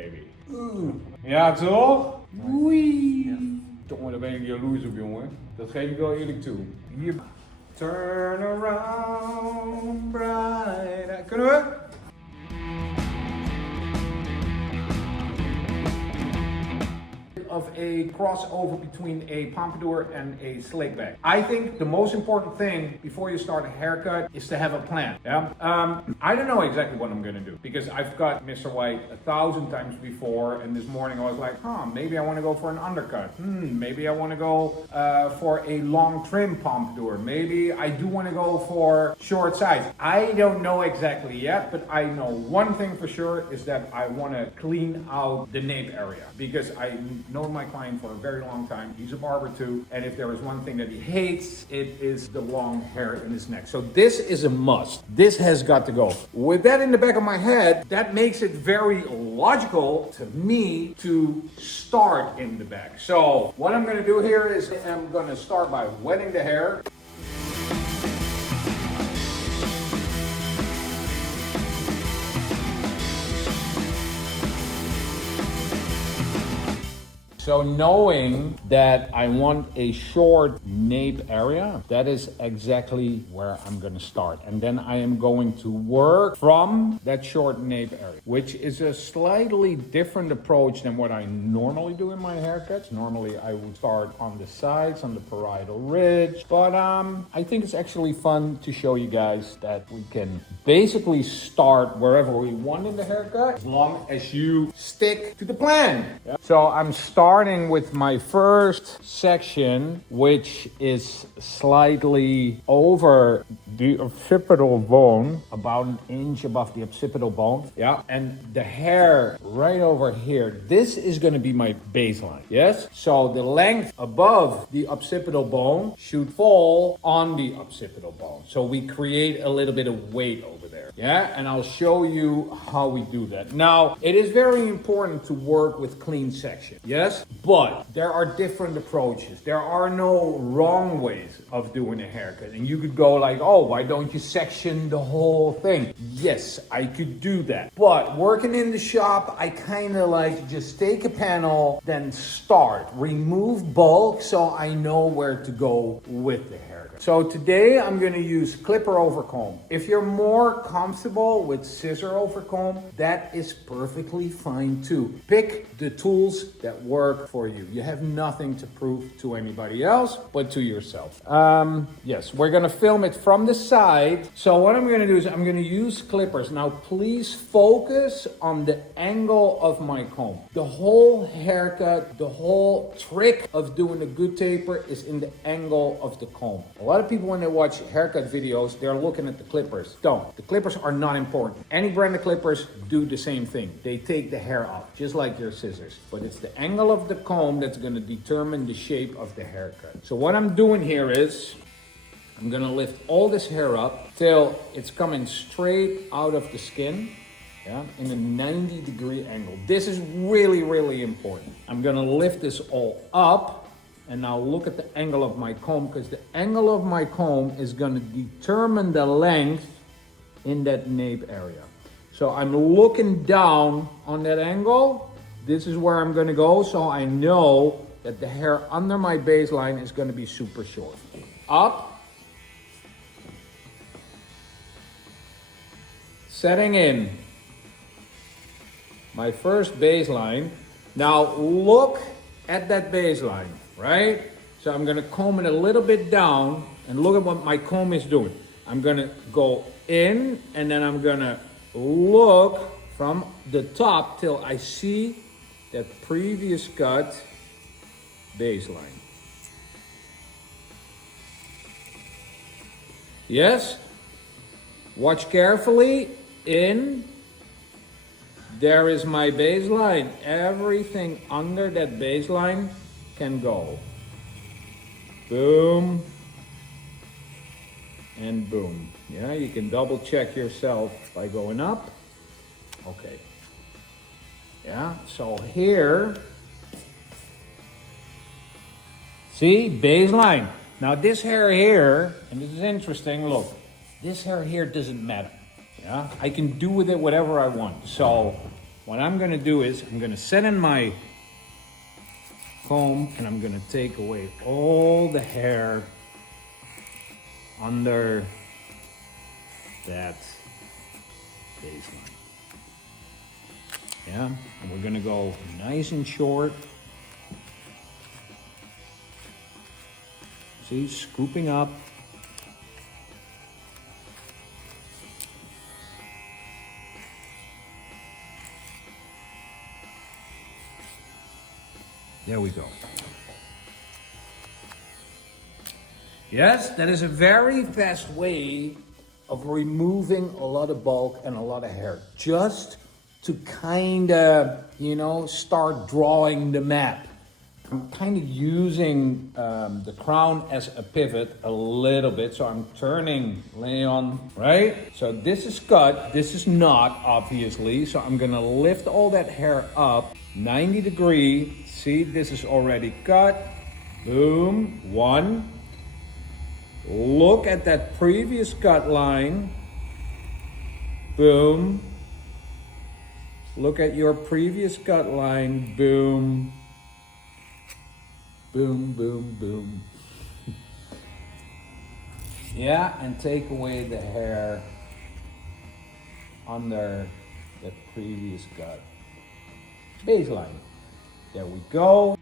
baby. Ja, toch? Oei. Jongen, daar ben ik jaloers op, jongen. Dat geef ik wel eerlijk toe. Hier. Turn around, bright. Kunnen we? Of a crossover between a pompadour and a slick back. I think the most important thing before you start a haircut is to have a plan. Yeah. I don't know exactly what I'm gonna do because I've got Mr. White 1,000 times before, and this morning I was like, maybe I want to go for an undercut. Maybe I want to go for a long trim pompadour. Maybe I do want to go for short sides. I don't know exactly yet, but I know one thing for sure is that I want to clean out the nape area because I know my client for a very long time. He's a barber too, and if there is one thing that he hates, it is the long hair in his neck. So this is a must. This has got to go. With that in the back of my head, that makes it very logical to me to start in the back. So what I'm going to do here is I'm going to start by wetting the hair. So knowing that I want a short nape area, that is exactly where I'm going to start. And then I am going to work from that short nape area, which is a slightly different approach than what I normally do in my haircuts. Normally I would start on the sides, on the parietal ridge. But I think it's actually fun to show you guys that we can basically start wherever we want in the haircut, as long as you stick to the plan. Yeah. So I'm starting with my first section, which is slightly over the occipital bone, about an inch above the occipital bone. Yeah, and the hair right over here, this is going to be my baseline. Yes, so the length above the occipital bone should fall on the occipital bone. So we create a little bit of weight over there. Yeah, and I'll show you how we do that. Now, it is very important to work with clean section. Yes, but there are different approaches. There are no wrong ways of doing a haircut. And you could go like, oh, why don't you section the whole thing? Yes, I could do that. But working in the shop, I kind of like just take a panel, then start, remove bulk so I know where to go with the haircut. So today I'm going to use clipper over comb. If you're more comfortable with scissor over comb, that is perfectly fine too. Pick the tools that work for you. You have nothing to prove to anybody else but to yourself. Yes, we're going to film it from the side. So what I'm going to do is I'm going to use clippers. Now please focus on the angle of my comb. The whole haircut, the whole trick of doing a good taper is in the angle of the comb. A lot of people, when they watch haircut videos, they're looking at the clippers. Don't. The clippers are not important. Any brand of clippers do the same thing. They take the hair off, just like your scissors. But it's the angle of the comb that's going to determine the shape of the haircut. So what I'm doing here is I'm going to lift all this hair up till it's coming straight out of the skin. Yeah, in a 90-degree angle. This is really, really important. I'm going to lift this all up. And now look at the angle of my comb, because the angle of my comb is going to determine the length in that nape area. So I'm looking down on that angle. This is where I'm going to go, so I know that the hair under my baseline is going to be super short. Up. Setting in my first baseline. Now look at that baseline. Right? So I'm going to comb it a little bit down and look at what my comb is doing. I'm going to go in and then I'm going to look from the top till I see that previous cut baseline. Yes? Watch carefully. In. There is my baseline. Everything under that baseline can go. Boom and boom. Yeah, you can double check yourself by going up. Okay. Yeah, so here, see, baseline. Now this hair here, and this is interesting, look, this hair here doesn't matter. Yeah, I can do with it whatever I want. So what I'm gonna do is I'm gonna set in my comb and I'm gonna take away all the hair under that baseline. Yeah, and we're gonna go nice and short. See, scooping up. There we go. Yes, that is a very fast way of removing a lot of bulk and a lot of hair. Just to kind of, you know, start drawing the map. I'm kind of using the crown as a pivot a little bit. So I'm turning Leon, right? So this is cut, this is not, obviously. So I'm gonna lift all that hair up, 90 degrees. See, this is already cut. Boom, one. Look at that previous cut line. Boom. Look at your previous cut line. Boom. Boom, boom, boom. Yeah, and take away the hair under the previous cut. Baseline. There we go.